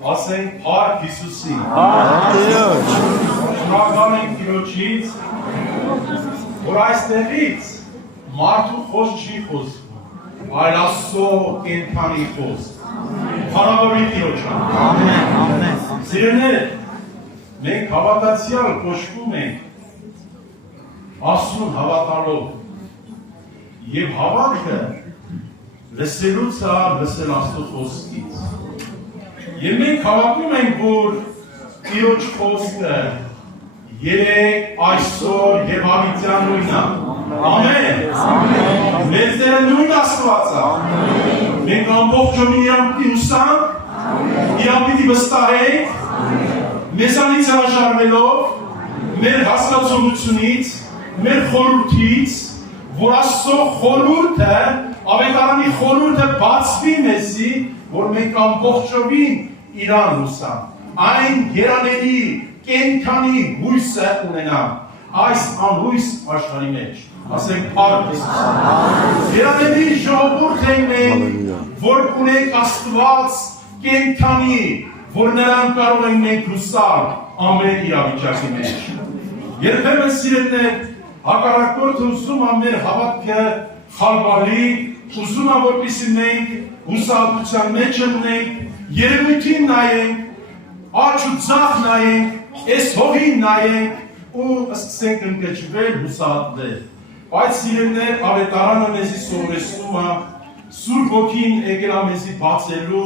ասենք Փառք Հիսուսի։ Շնորհակալ ենք Տիրոջից, որ այստեղից մարդու խոսք չի խոսքում, այլ Աստծո կենդանի խոսք։ Փառավորի Տիրոջ։ Ամեն։ Սիրելիներ, մենք հավատացյալ կոչվում ենք Աստծուն հավատալով եւ հավատքը լսելուց է լսել Աստծո խոսքից։ Եվ մենք հավատում ենք, որ Տիրոջ խոսքը երեք, այսօր եւ հավիտյան նույնն է։ Ամեն։ Մեր Տերը նույն Աստված է։ Մենք ամբողջովին իրան պիտի ուսանք, իրան պիտի վստահենք, մեզանից հրաժարվելով, մեր հասկացությունից, մեր խորհրդից, որ Աստծո խորհուրդը, Ավետարանի խորհուրդը բացվի մեզի, որ մենք ամբողջովին իրան ուսանք, այն երանելի կենդանի հույսը ունենանք, այս անհույս աշխարհի մեջ, ասենք Փառք Հիսուս։ Երանելի ժողովուրդ ենք մենք, որ ունենք Աստված կենդանի, որ նրան կարող ենք մենք հուսալ ամեն իրավիճակի մեջ։ Երբեմն սիրելիներ, հակառակորդը ուզում է մեր հավատքը խալվալի, ուզում է որպեսզի մենք հուսալության մեջ լինենք, երևույթին նայենք, աջ ու ձախ նայենք, այս հողին նայենք ու սկսենք ընկճվել, հուսալվել։ Բայց սիրելիներ, Ավետարանը մեզի սովորեցնում է, Սուրբ Հոգին եկել է մեզի բացելու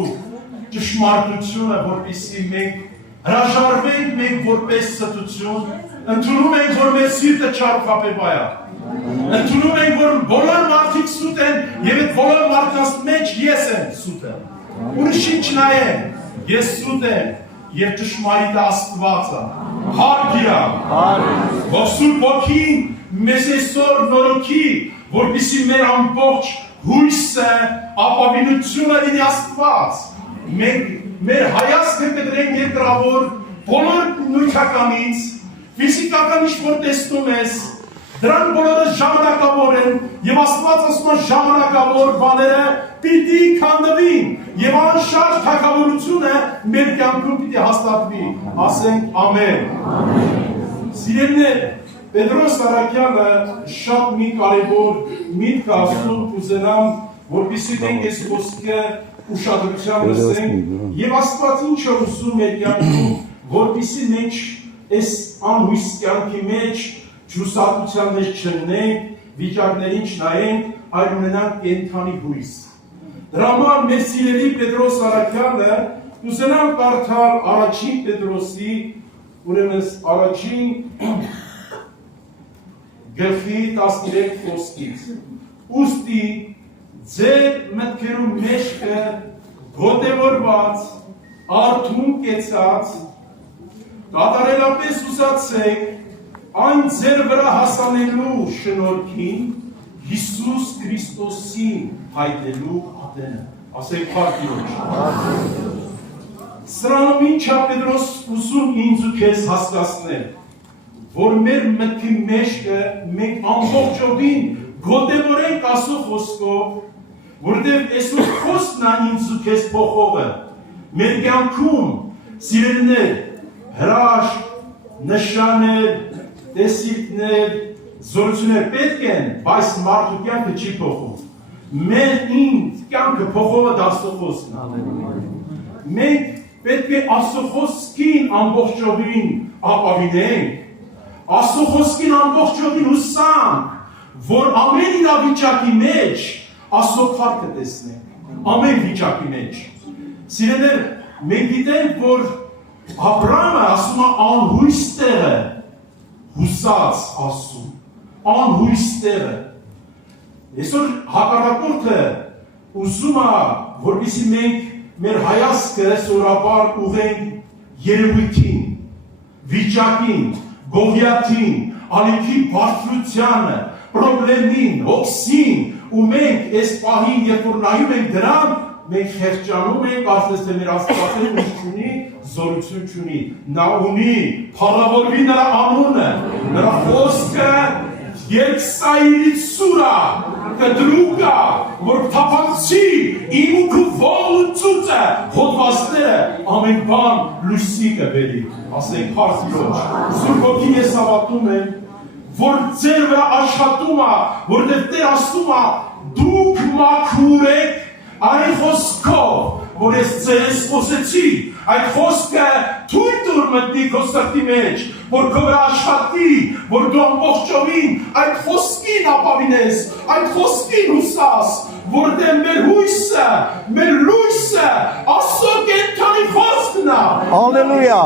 ճշմարտությունը, որպեսզի մենք հրաժարվենք մենք որպես ստություն, ընդունում ենք, որ մեր սիրտը չարփապեվայ է։ Ընդունում ենք, որ բոլոր մարդիկ սուտ են եւ այդ բոլոր մարդկանց մեջ ես եմ սուտը։ Ուրիշին չնայեմ, ես սուտ եմ եւ ճշմարիտ Աստված է։ Փառք Իրան։ Որ Սուրբ Հոգին մեզ այսօր նորոգի, որպեսզի մեր ամբողջ հույսը, ապավինությունը լինի Աստված։ Մենք մեր հայացքը կդրենք երկրավոր բոլոր նյութականից, ֆիզիկական ինչ-որ տեսնում ես, դրանք բոլորը ժամանակավոր են, եւ Աստված ասում է ժամանակավոր բաները պիտի քանդվին, եւ անշարժ թագավորությունը մեր կյանքում պիտի հաստատվի, ասենք ամեն։ Սիրելիներ, Պետրոս Արաքյալը շատ մի կարևոր միտք ասում կուզենամ, որպեսզի մենք այս խոսքը ուշադրությամբ լսենք, եւ Աստված ինչ է ուզում մեր կյանքում, որպեսզի մենք այս անհույս կյանքի մեջ ջուսատության մեջ չընկնենք, վիճակներին չնայենք, այլ ունենանք կենդանի հույս։ Դրա համար մեր սիրելի Պետրոս Արաքյալը կուզենամ կարդալ առաջին Պետրոսի, ուրեմն առաջին գլխի 13 խոսքից։ Ուստի ձեր մտքերում մեջքը գոտևորված, արթուն կեցած, կատարելապես ուսացեք այն ձեր վրա հասանելու շնորհքին Հիսուս Քրիստոսին հայտնելու ատենը։ Ասեք Փառք Տիրոջ։ Սրանով ինչ է Պետրոս ուզում ինձ ու քեզ հասկացնել, որ մեր մտքի մեջքը մենք ամբողջովին գոտևորենք Աստծո խոսքով, որտեղ այսօր խոսքն է ինձ ու քեզ փոխողը։ Մեր կյանքում սիրելիներ, հրաշք, նշաններ, տեսիլքներ, զորություններ պետք են, բայց մարդու կյանքը չի փոխում։ Մեր ինձ կյանքը փոխողը դա Աստծո խոսքն է։ Մենք պետք է Աստծո խոսքին ամբողջովին ապավինենք, Աստծո խոսքին ամբողջովին ուսանք, որ ամեն իրավիճակի մեջ Աստծո փառքը տեսնենք, ամեն վիճակի մեջ։ Սիրելիներ, մենք գիտենք, որ Աբրահամը ասում է անհույս տեղը, հուսած Աստծուն, անհույս տեղը։ Այսօր հակառակորդը ուզում է, որպեսզի մենք մեր հայացքը սովորաբար ուղենք երևույթին, վիճակին, գողիաթին, ալիքի բարձրությանը, պրոբլեմին, հոգսին, ու մենք այս պահին, երբ որ նայում ենք դրան, մենք խեղճանում ենք, ասես թե մեր Աստվածը ուժ չունի, զորություն չունի, նա ունի, փառավորվի նրա անունը, նրա խոսքը երկսայրից սուրա, կդրուկա, որ թափանցի իմ ու քո ողջունությունը Աստուծը հոդվածները ամեն բան լույսի կբերի։ Ասենք Փարսիոջ։ Սուրբ ոգին ես հավատում եմ, որ ձեր վրա աշխատում է, որտեղ Տեր ասում է, դուք մաքուր եք այն խոսքով, որ ես ձեզ խոսեցի, այդ խոսքը թույլ տուր մտնի քո սրտի մեջ, որ քո վրա աշխատի, որ դու ամբողջովին այդ խոսքին ապավինես, այդ խոսքին հուսաս, որտեղ մեր հույսը, մեր լույսը, Աստծո կենդանի խոսքն է։ Հալելույա։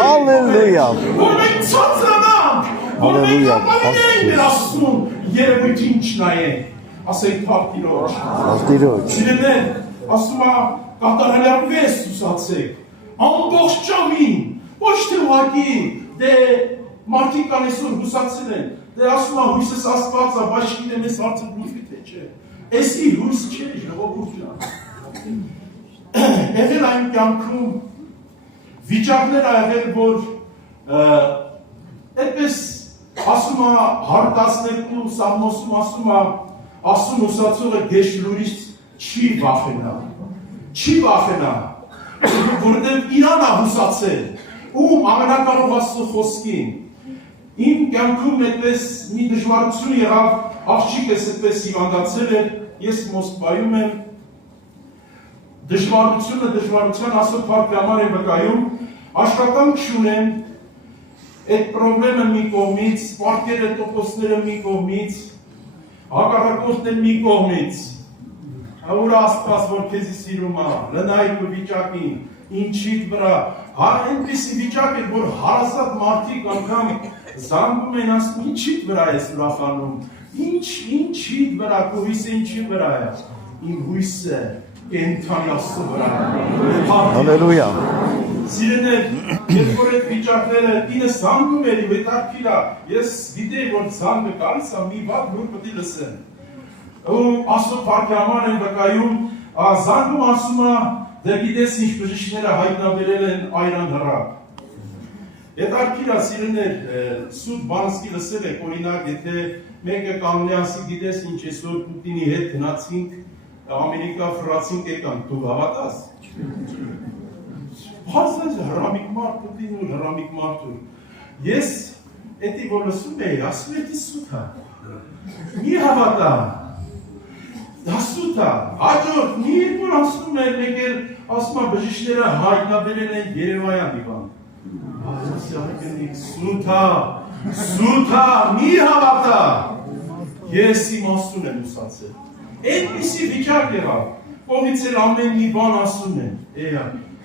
Հալելույա։ Որ մենք ցածրանանք, որ մենք ապավինենք մեր Աստծուն, երևույթ ինչ նայենք, ասենք Տիրոջ։ Տիրոջ։ Սիրելիներ, ասում է կատարելապես ուսացեք, ամբողջովին, ոչ թե ուղղակի, դե մարդիկ այսօր հուսացել են, դե ասում է հույսս Աստված է, բայց գիտեմ ես հարցը լուծվի թե չէ։ Էսի հույս չէ, ժողովուրդ ջան։ Եղել այն կյանքում վիճակներ ա եղել, որ այդպես ասում է 112 Սամոսում ասում է, ասում ուսացողը գեշլուրից չի վախենա, որտեղ իրան ա հուսացել, ում ամենակարող Աստծո խոսքին։ Իմ կյանքում այդպես մի դժվարություն եղավ, աղջիկս այդպես հիվանդացել էր, ես Մոսկվայում եմ, դժվարության Աստծո փառքի համար եմ վկայում, աշխատանք չունեմ, այդ պրոբլեմը մի կողմից, պարտքերը, տոկոսները մի կողմից, հակառակորդն մի կողմից, ուր Աստված որ քեզի սիրում է, լնայք ու վիճակին, ինչիդ վրա, այնպիսի վիճակ է, որ հարազատ մարդիկ անգամ զանգում են ասում, ինչիդ վրա ես ուրախանում, ինչիդ վրա, քո հույսը ինչի վրա է, իմ հույսը կենդանի Աստծո վրա է։ Հալելույա։ Սիրելիներ, երբ որ այդ վիճակները ինձ զանգում էր, հետաքրքիր է, ես գիտեի, որ զանգը գալիս է, մի բան լուր պետք է լսեմ։ Աստծո փառքի համար են վկայում, զանգում ասում է, դե գիտես ինչ բժիշկները հայտնաբերել են այրան հրապ։ Հետաքրքիր է, սիրելիներ, սուտ բանսկի լսել եք, օրինակ, եթե մեկը կանգնի ասի, գիտես ինչ այսօր Պուտինի հետ գնացինք, Ամերիկա ֆրանսինք եկանք, դու հավատաս։ Բարձր հրամիկ մարդ, Պուտին ու հրամիկ մարդու։ Ես էդի որ լսում էի, ասում էդի սուտ է։ Մի հավատա։ Դասուտա, հաջորդ մի որ ասում էր, մեկ էլ ասում է բժիշկները հայտնաբերել են Երևան դիվան։ Սուտա, մի հավատա։ Ես իմ Աստծուն եմ ուսացել։ Այդպիսի վիճակ եղավ, կողից էլ ամեն մի բան ասում են,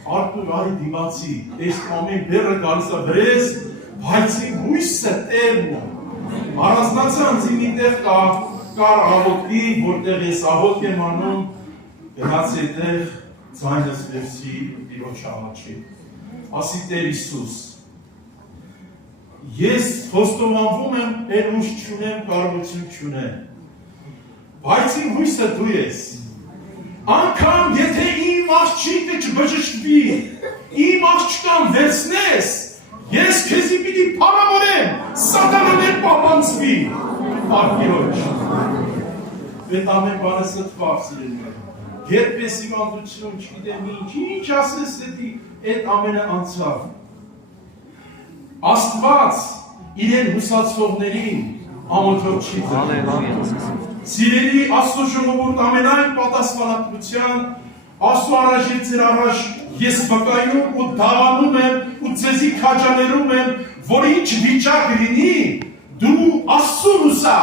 Արտուր արի դիմացի, այս ամեն բերը գալիս է վրես, բայց իմ հույսը Տերն է։ Առանձնացան իմ տեղ կար աղոտքի, որտեղ ես աղոտք եմ անում, գնաց այդտեղ ձայնս վերցի Տիրոջ ճանաչի։ Ասի Տեր Հիսուս, ես խոստովանվում եմ, այն ուժ չունեմ, կարողություն չունեմ, բայց իմ հույսը դու ես։ Անգամ եթե իմ աղջիկը չբժշկվի, իմ աղջկան վերցնես, ես քեզի պիտի փառավորեմ, սատանաներ պապանցվի։ Տիրոջ։ Այդ ամեն բանը ստվավ սիրելիներ։ Երբես հիվանդություն, չգիտեմ ինչ ասես այդ ամենը անցավ։ Աստված իրեն հուսացողներին ամոթով չի ձեռնարկել։ Սիրելի Աստծո ժողովուրդ, ամենայն պատասխանատվության Աստծո առաջ ձեր առաջ ես վկայում ու դավանում եմ ու ձեզի քաջալերում եմ, որ ինչ վիճակ լինի, դու Աստծուն ուսա,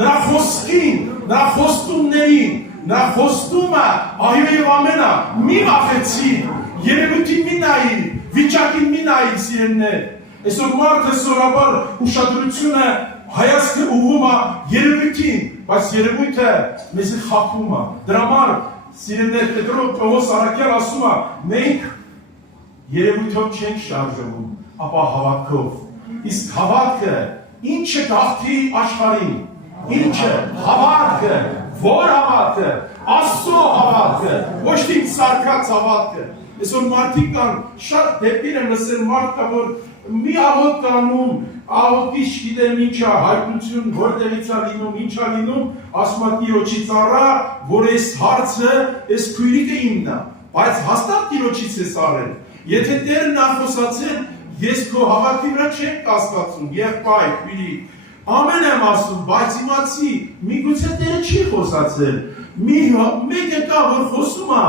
նրա խոսքին, նրա խոստումներին, նրա խոստումը այո եւ ամենա, մի վախեցի, երևույթին մի նայի, վիճակին մի նայի, սիրելիներ։ Այսօր մարդը սովորաբար ուշադրությունը հայացքը ուղղում է երևույթին, բայց երևույթը մեզի խաբում է։ Դրա համար սիրելիներ, Պողոս առաքյալ ասում է, մենք երևույթով չենք շարժվում, ապա հավատքով։ Իսկ հավատքը ինչը գաղթի աշխարհին, ինչը հավատքը, որ հավատքը, Աստծո հավատքը, ոչ թե սարկած հավատքը։ Այսօր մարդիկ կան շատ դեպքեր են լսել մարդ կա, որ մի աղոտ կանում, աղոտի չգիտեմ ինչա, հայտնություն, որտեղից է լինում, ինչ է լինում, ասում է Տիրոջի ծառա, որ այս հարցը, այս քույրիկը իմն է, բայց հաստատ Տիրոջից ես արել։ Եթե Տերը նա խոսացել, ես քո հավատի վրա չեմ կասկածում, եղբայր, քույրիկ, ամեն եմ ասում, բայց իմացի, միգուցե Տերը չի խոսացել, մեկը կա, որ խոսում է,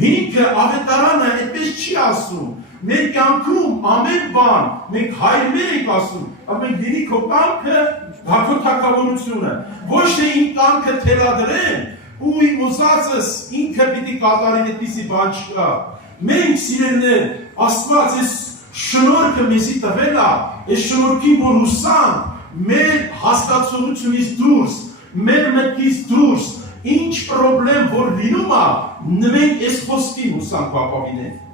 հինքը ավետարանը այդպես չի ասում, մեր կյանքում ամեն բան, մենք հայրներ ենք ասում, մենք դինի քո կյանքը, քո թագավորությունը, ոչ թե իմ կյանքը թելադրեն, ու իմ ուզածս ինքը պիտի կատարի այդպիսի բան չկա։ Մենք սիրելիներ, Աստված այս շնորհքը մեզի տվել է, այս շնորհքին որ ուսանք, մեր հասկացությունից դուրս, մեր մտքից դուրս, ինչ պրոբլեմ որ լինում է, մենք այս խոսքին ուսանք ապավինենք։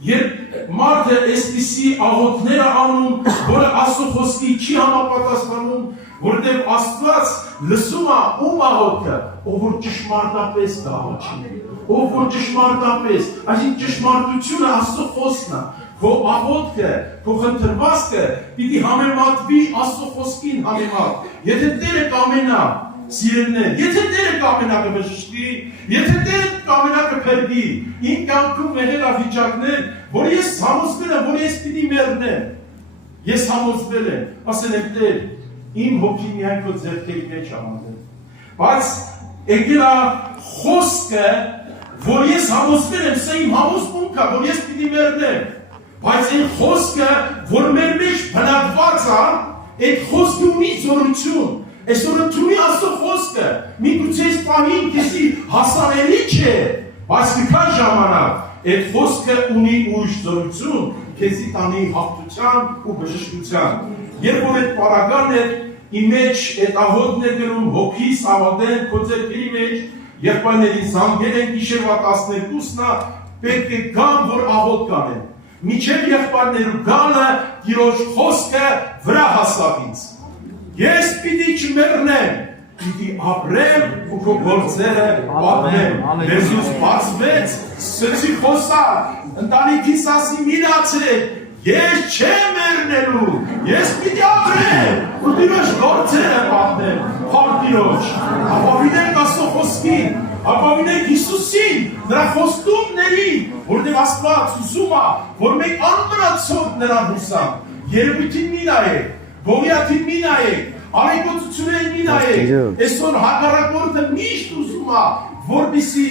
Երբ մարդը այսպիսի աղոթներ անում, որը Աստծո խոսքի չի համապատասխանում, որտեղ Աստված լսում է ում աղոթքը, ով որ ճշմարտապես կաղոթի, ով որ ճշմարտապես, այսինքն ճշմարտությունը Աստծո խոսքն է, քո աղոթքը, քո խնդրվածքը պիտի համեմատվի Աստծո խոսքին համեմատ։ Եթե Տերը կամենա, սիրելիներ, եթե Տերը կամենա կբժշկի, եթե Տերը կամենա կփրկի, իմ կյանքում եղել է վիճակներ, որ ես համոզվել եմ, որ ես պիտի մեռնեմ։ Ես համոզվել եմ, ասել եմ Տեր, իմ հոգին միայն քո ձեռքերի մեջ է մտել։ Բայց եկել է խոսքը, որ ես համոզվել եմ, սա իմ համոզմունքն է, որ ես պիտի մեռնեմ։ Բայց այն խոսքը, որ մեր մեջ բնակված է, այդ խոսքը ունի զորություն։ Այսօր ընդունի Աստծո խոսքը, միգուցե այս պահին քեզի հասանելի չէ, բայց մի ժամանակ այդ խոսքը ունի ուժ զորություն, քեզի տանի հաղթության ու բժշկության։ Երբ որ այդ պարագան էր, իմ մեջ այդ աղոթն է գրում, հոգիս ավանդեն քո ձեռքերի մեջ, եղբայրներին զանգել են գիշերվա 12-նա, պետք է գան, որ աղոթ կանեն։ Մինչև եղբայրներու գալը Տիրոջ խոսքը վրա հասավ ինձ։ Ես պիտի չմեռնեմ, պիտի ապրեմ ու քո գործերը պատմեմ։ Լեզուս բացվեց, սկսեցի խոսալ, ընտանիքիս ասի մինացրեք, ես չեմ մեռնելու, ես պիտի ապրեմ ու Տիրոջ գործերը պատմեմ, փառք Տիրոջ։ Ապավինենք Աստծո խոսքին, ապավինենք Հիսուսին, նրա խոստումներին, որտեղ Աստված ուզում է, որ մենք անմնացող նրան հուսանք։ Երևույթին մի նայեք, Գողիաթին մի նայեք, արեգոցություններին մի նայեք, այսօր հակառակորդը միշտ ուզում է, որպեսզի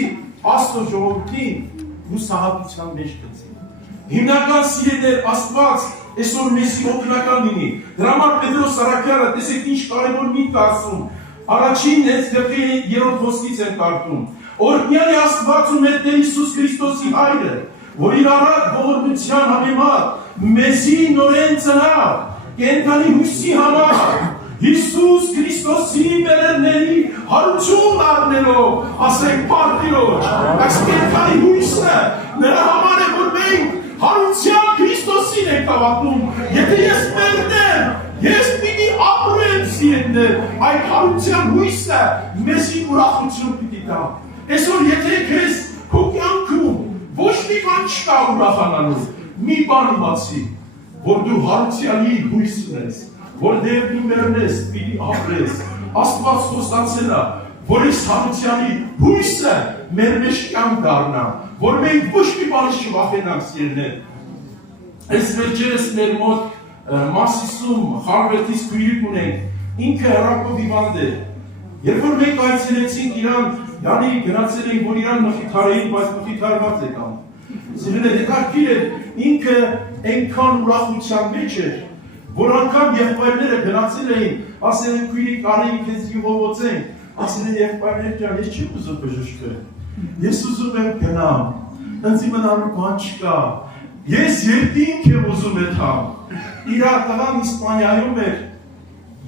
Աստծո ժողովրդին հուսահատության մեջ գցի։ Հիմնական սիրելիներ Աստված այսօր մեզի օգնական լինի։ Դրա համար Պետրոս Սարաքյանը տեսեք ինչ կարևոր միտք ասում։ Առաջին այս գլխի 3-րդ խոսքից են կարդում։ Օրհնյալ է Աստված ու մեր Տեր Հիսուս Քրիստոսի Հայրը, որ իր առատ ողորմության համեմատ մեզի նորեն ծնավ, կենդանի հույսի համար, Հիսուս Քրիստոսի մերերների հարություն առնելով, ասենք փառք Տիրոջ, այս կենդանի հույսը նրա համար է, որ մենք հարության Քրիստոսին ենք հավատում, եթե ես մեռնեմ, ես պիտի ապրեմ սիրելիներ, այդ հարության հույսը մեզի ուրախություն պիտի տա։ Այսօր եթե քեզ քո կյանքում ոչ մի բան չկա ուրախանալու, մի բան իմացի, որ դու հարությանի հույս ունես, որ դեռ դու մեռնես, պիտի ապրես, Աստված խոստացել է, որ այս հարությանի հույսը մեր մեջ կյանք դառնա, որ մենք ոչ մի բանից չվախենանք սիրելիներ։ Այս վերջերս մեր մոտ Մասիսում Խարվերտից քույրիկ ունենք, ինքը հեռակով հիվանդ է։ Երբ որ մենք այցելեցինք իրան, յանի գնացել ենք, որ իրան մխիթարեին, բայց մխիթարված է կամ։ Սիրելիներ, հետաքրքիր է, ինքը այնքան ուրախության մեջ էր, որ անգամ եղբայրները գնացել էին, ասել են քույրիկ արեին քեզ յուղովոցենք, ասել են եղբայրներ ջան, ես չեմ ուզում բժշկվել, ես ուզում եմ գնամ, ինձ իմանալու բան չկա, ես երկինք եմ ուզում եթամ, իր տղան Իսպանիայում էր,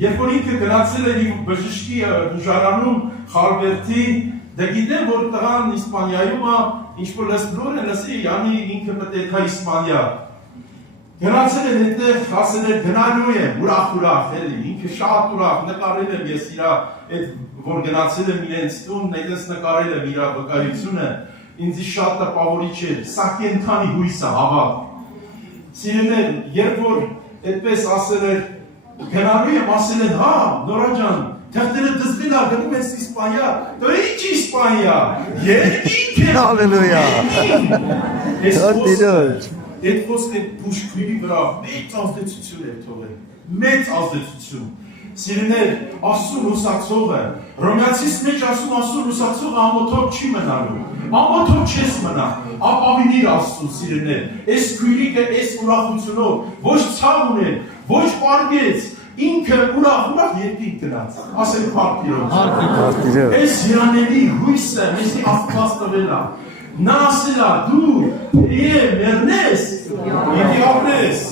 երբ որ ինքը գնացել էր իմ բժշկի բուժարանում Խարվերտի, դե գիտեմ, որ տղան Իսպանիայում է, ինչ-որ լստրոր է լսի, յանի ինքը պետք է Իսպանիա, գնացել են հետեղ, ասել են գնալու եմ, ուրախ էլի, ինքը շատ ուրախ, նկարել եմ ես իրա, որ գնացել եմ իրենց տուն, այդպես նկարել եմ իրա վկայությունը, ինձի շատ տպավորիչ էր, սա կենդանի հույս է, հավատ։ Սիրելիներ, երբ որ այդպես ասել էր, գնալու եմ ասել են, հա, Նորա ջան, թղթերը դզվել ա, գնում ես Իսպանիա, դե ի՞նչ Իսպանիա, երկինք է։ Հալելույա։ Տիրոջ։ Այդ խոսքը բուժքույրի վրա մեծ ազդեցություն է թողել, մեծ ազդեցություն։ Սիրելիներ, Աստծո լուսացողը, Հռոմեացիս մեջ ասում Աստծո լուսացողը ամոթով չի մնալու, ամոթով չես մնա, ապավինիր Աստծո սիրելիներ, այս քույրիկը այս ուրախությունով, ոչ ցավ ուներ, ոչ պարգեց, ինքը ուրախ երկինք գնաց, ասել փառք Տիրոջ։ Այս հիանալի հույսը մեզի Աստված տվել է։ Նա ասել է դու մեռնես, պիտի ապրես։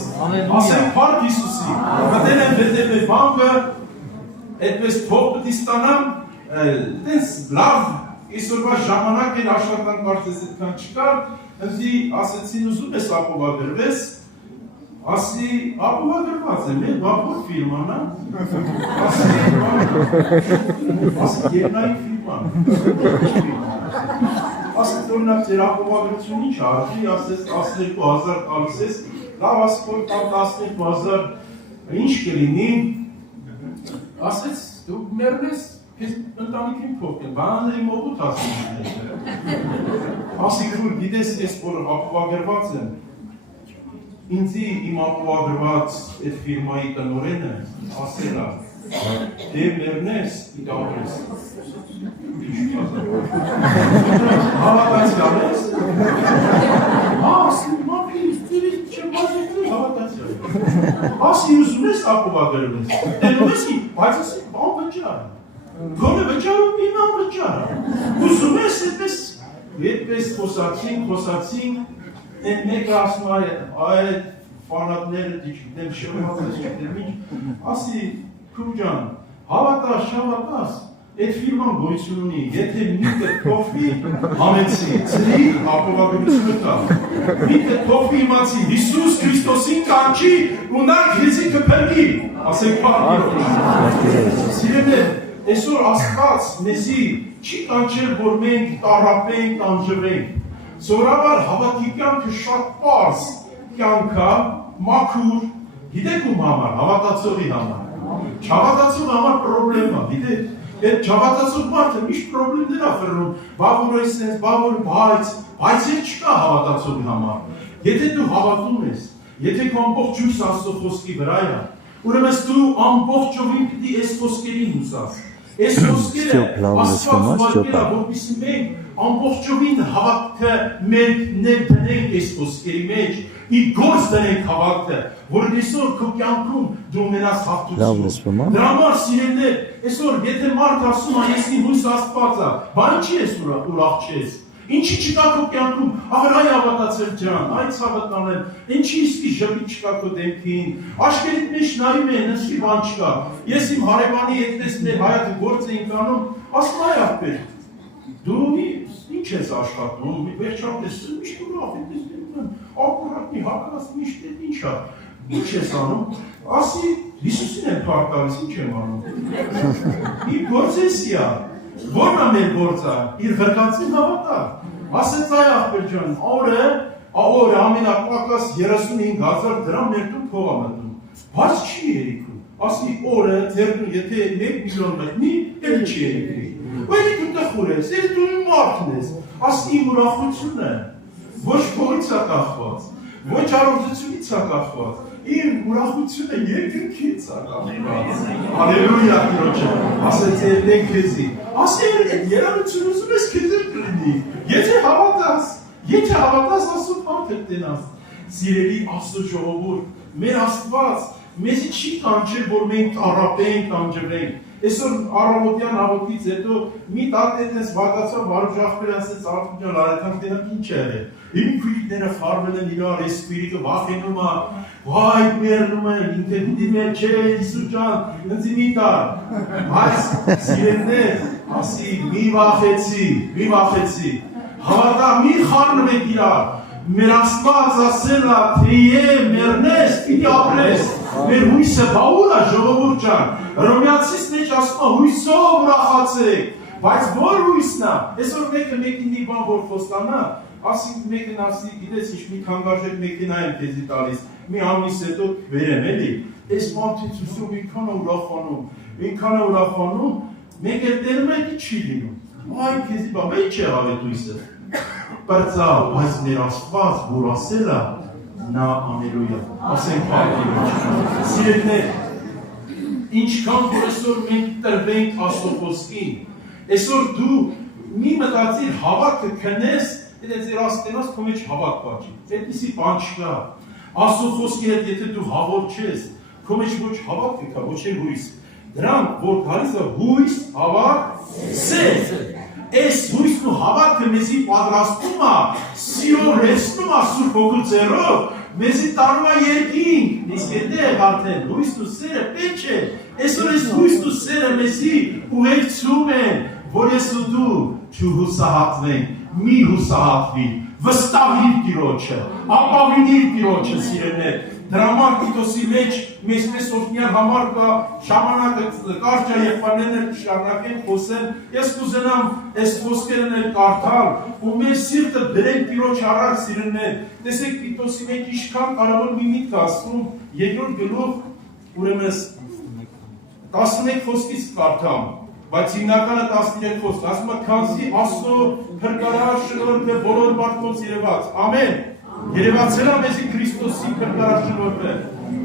Ասենք փառք Հիսուսի։ Մտել եմ վերդեպ է բանկը, այդպես փող պիտի ստանամ, տենց լավ իսօրվա ժամանակ էլ աշխատանք կարծես այդքան չկար, ընձի ասեցին ուզում ես ապովագրվես, ասի ապովագրված եմ, բապոր ֆիրման է, ասի երկնային ֆիրման, ասի տորնակ ձեր ապովագրություն ինչ արժի, ասես 12,000 տալիս ես, լավ ասկոր տալ 12,000 ինչ կլինի, ասեց դու մեռնես, ես ընտանիքին փոխեմ, բանաների մոբուտ ասի քուր գիտես ես որ ապովագրված եմ, ինձի իմ ապովագրված այդ ֆիրմայի տնօրենը ասել է, դե մեռնես, պիտի ապրես։ Հավատացյալ ես։ Ասի մապի, չեմ հավատացյալ։ Ասի ուզում ես ապովագրվես, դենում ես իմ, բայց ասի բան վճար։ Գոնե վճարում իմ անվճար։ Ուզում ես այդպես խոսացինք, Են մեկը ասում այդ ֆանատները դիչկնեմ շրված ես ասի քուր ջան, հավատաս, չհավատաս, այդ ֆիրման գոյություն ունի, եթե միտը թոփի համեցի, ծրի ապովագրությունը կա, միտը թոփի իմացի, Հիսուս Քրիստոսին կանչի ու նա քեզի կփրկի, ասենք փառք Սիրելիներ, այսօր Աստված մեզի չի կանչել, որ մենք տառապենք, տանջվենք Սորաբար հավատքի կյանքը շատ պարզ կյանք է, մաքուր, գիտեք ում համար, հավատացողի համար, չհավատացող համար պրոբլեմ է, գիտեք, այդ չհավատացող մարդը միշտ պրոբլեմներ է ֆռնում, բավոր ես ես, բավոր բայց էլ չկա հավատացողի համար, եթե դու հավատում ես, եթե քո ամբողջ հույս Աստծո խոսքի վրա է, ուրեմն դու ամբողջովին պիտի այս խոսքերին հուսաս, այս խոսքերը Աստված ուղարկել է, որպեսզի մենք ամբողջովին հավատքը մենք ներդնենք այս խոսքերի մեջ, ի գործ դնենք հավատքը, որ այսօր քո կյանքում դու ունենաս հաղթություն։ Դրա համար սիրելիներ, այսօր եթե մարդ ասում է ես իմ հույս Աստված է, բան չի ես ուրախ չես։ Ինչի չկա քո կյանքում, ահա այ հավատացել ջան, այ ցավը տանել, ինչի իսկի ժպիտ չկա քո դեմքին, աշխերիդ մեջ նայում են, նշի բան չկա։ Ես իմ հարևանի հետպես մեր հայացքը գործ էինք անում, ասում այ ախպեր, դու ինչ ես աշխատում, վերջապես միշտ ուրախ ես դնում, ակուրատնի հակաս միշտ է ինչ է, ինչ ես անում, ասի Հիսուսին եմ փառք տալիս, ինչ եմ անում։ Իմ գործեսի է, որն է մեր գործը, իր վրկածին հավատա, ասեց այ ախպեր ջան, օրը ամենապակաս 35,000 դրամ մեր տուն փող է մտնում, բայց չի երիքում, ասի օրը ձերնու եթե 1 միլիոն մտնի, էլ չի երիքրի, Բայց դու տխուր ես, ես դու մարդն ես, ասի իմ ուրախությունը, ոչ փողից է կախված, ոչ առողջությունից է կախված, իմ ուրախությունը երկնքից է կախված, հալելույա Տիրոջը, ասեց երդենք քեզի, ասի այդ երևույթությունը ուզում ես քեզ կլինի, եթե հավատաս Աստծո փառքը կտենաս, սիրելի Աստծո ժողովուրդ, մեր Աստված մեզի չի կանչել, որ մենք տառապենք, տանջվենք, Այսօր առավոտյան աղոթից հետո մի տատետ ես վատացավ Վարուժ ախպեր ասեց աղոթյան արեթանք տենակ ինչ է եղել։ Իմ քույրիկները խարվել են իրար, այս քույրիկը վախենում է, վայ մեռնում է, ինքը դիտի մեր չէ, Հիսուս ջան, ինձ մի տար։ Այս սիրելիներ, ասի մի վախեցի, հավատա մի խառնվեք իրար, մեր Աստված ասել է, թե մեռնես, պիտի ապրես, մեր հույսը բաուր է ժողովուրդ ջան, Հռոմեացիս մեջ ասում է հույսով ուրախացեք, բայց որ հույսն է, այսօր մեկը մեկին մի բան որ խոստանա, ասի մեկն ասի, գիտես ինչ մի քանգարժեք մեքենա եմ քեզի տալիս, մի ամիս հետո վերեմ էլի։ Այս մարդիցությունը ինքան է ուրախանում, մեկ էլ տերում է չի լինում։ Այ քեզի բա ի՞նչ եղավ այդ հույսը։ Բայց այս մեր Աստված, որ ասել է, նա ամելույա, ասենք Տիրոջ։ Սիրելիներ, ինչքան որ այսօր մենք տրվենք Աստծո խոսքին, այսօր դու մի մտածիր հավատքը քնես, եթե ձեր աստենաս քո մեջ հավատ բաճի։ Այդպիսի բան չկա։ Աստծո խոսքի հետ եթե դու հավատ չես, քո մեջ ոչ հավատ կա, ոչ էլ հույս։ Դրանք որ գալիս է հույս, հավատ, սեր։ Այս հույսն ու հավատքը մեզի պատրաստում է, սիրով լեցնում է Սուրբ Հոգու ձեռով, մեզի տանում է երկինք, իսկ այդտեղ արդեն հույսն ու սերը պետք է։ Այսօր այս հույսն ու սերը մեզի ուղեկցում են, որ ես ու դու չհուսահատվենք, մի հուսահատվի, վստահիր Տիրոջը, ապավինիր Տիրոջը, սիրելիներ։ Դրա համար Տիտոսի մեջ մեզ օրհնյալ համար կա ժամանակը կարճ է եղբայրներն շարունակեն խոսեն, ես կուզենամ այս խոսքերն էլ կարդալ ու մեր սիրտը դրենք Տիրոջ առաջ, սիրելիներ։ Տեսեք Տիտոսի մեջ ինչքան կարևոր մի միտք է ասում, երկրորդ գլուխ, ուրեմն 11 խոսքից կարդամ, բայց հիմնականը 13 խոսք, ասում է քանզի Աստծո փրկարար շնորհքը բոլոր մարդկանց երևաց։ Ամեն։ Երևացել է մեզի Քրիստոսի փրկարար շնորհքը։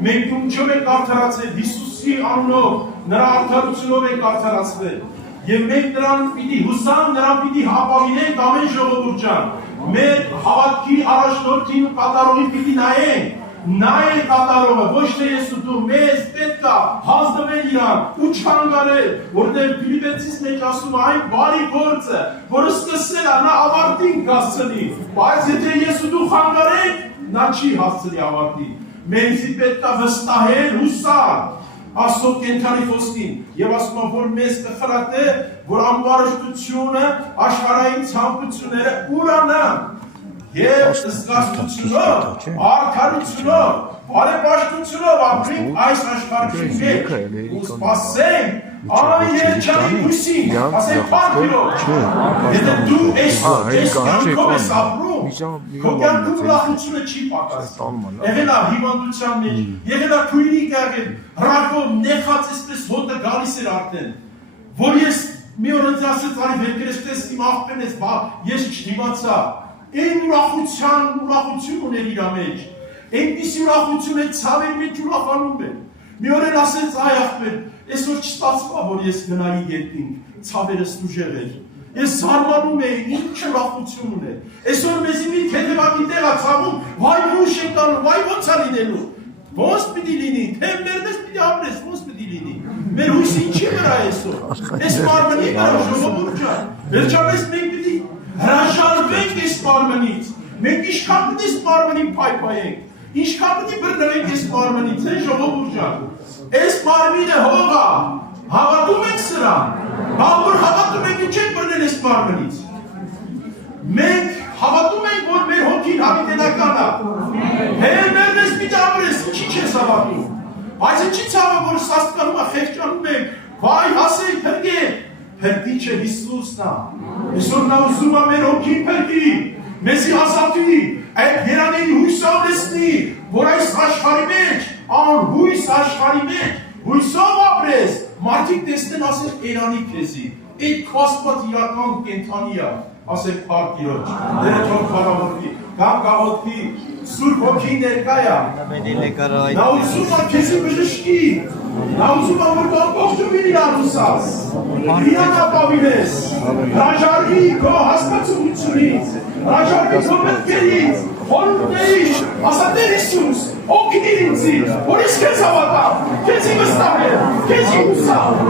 Մենք ումչով ենք արդարացել, Հիսուսի անունով, նրա արդարությունով ենք արդարացվել։ Եվ մենք նրան պիտի հուսանք, նրան պիտի ապավինենք ամեն ժողովուրդ ջան։ Մեր հավատքի առաջնորդին ու կատարողին պիտի նայենք։ Նա է կատարողը, ոչ թե ես ու դու, մեզ պետք է հանձնվել իրան ու չհանգարել, որտեղ Ֆիլիպպեցիս մեջ ասում է այն բարի գործը, որը սկսել է, նա ավարտին կհասցնի, բայց եթե ես ու դու խանգարենք, նա չի հասցնի ավարտին։ Մեզի պետք է վստահել, հուսալ Աստծո կենդանի խոսքին եւ ասում է, որ մեզ կխրատե, որ ամբարշտությունը, աշխարհային ցանկությունները ուրանան Եվ զգաստությունով, արդարությունով, բարեպաշտությունով ապրենք այս աշխարհի մեջ ու սպասենք այն երջանիկ հույսին, ասենք Տիրոջ։ Եթե դու այս կյանքով ես ապրում, քո կյանքում ուրախությունը չի պակասում։ Եղել է հիվանդության մեջ, եղել է քույրիկ եղել, հրակով, նեխած այսպես հոտը գալիս էր արդեն, որ ես մի օր ինձ ասեց արի վերքերես տես իմ աղբերն ես, ես չդիմացա Այն ուրախություն ուներ իր մեջ, այնպիսի ուրախություն է ցավեր մեջ ուրախանում է։ Մի օր էլ ասեց այ աղբեր, այսօր չստացվա, որ ես գնայի երկինք, ցավերս ուժեղ էր։ Ես զարմանում էի, ինչ ուրախություն ուներ։ Այսօր մեզի մի հետևակի տեղ է ցավում, վայ ուշ է տանում, վայ ո՞նց է լինելու։ Ո՞նց պիտի լինի, թե մերդես պիտի ապրես, ո՞նց պիտի լինի։ Մեր հույսը ինչի վրա է այսօր։ Այս մարմնի վրա ժողովուրդ ջան, վերջապես մենք պիտի հրաժարվենք այս մարմնից, մենք ինչքան պիտի այս մարմնին փայփայենք, ինչքան պիտի բռնվենք այս մարմնից, է ժողովուրդ ջան, այս մարմինը հող է, հավատում ենք սրան, որ հավատում ենք ինչ ենք բռնել այս մարմնից, մենք հավատում ենք, որ մեր հոգին հավիտենական է, ներս պիտի ապրես, ինչի չես հավատում, բայց ինչի ցավը, որ սաստկանում է, խեղճանում ենք, վայ հասեք, փրկեք, Փրկիչը Հիսուսն է։ Այսօր նա ուզում է մեր հոգին փրկի, մեզի ազատի, այդ երանելի հույսով լցնի, որ այս աշխարհի մեջ, անհույս աշխարհի մեջ, հույսով ապրես, մարդիկ տեսնեն ասեն երանի քեզի, այդ քո Աստված իրական կենդանի է, ասեք փառք Տիրոջ, դերը թող փառավորվի, կամ գաղութի, Սուրբ Հոգին ներկա է, նա ուզում է քեզի բժշկի, նա ուզում է որ ողջունվի իրան ուսած, իրան ապավինես, հրաժարվի քո հասկացությունից, հրաժարվի քո մտքերից, խորհուրդներից, ասա Տեր Հիսուս, օգնիր ինձ, որ ես քեզ հավատամ, քեզի վստահեմ, քեզի հուսամ,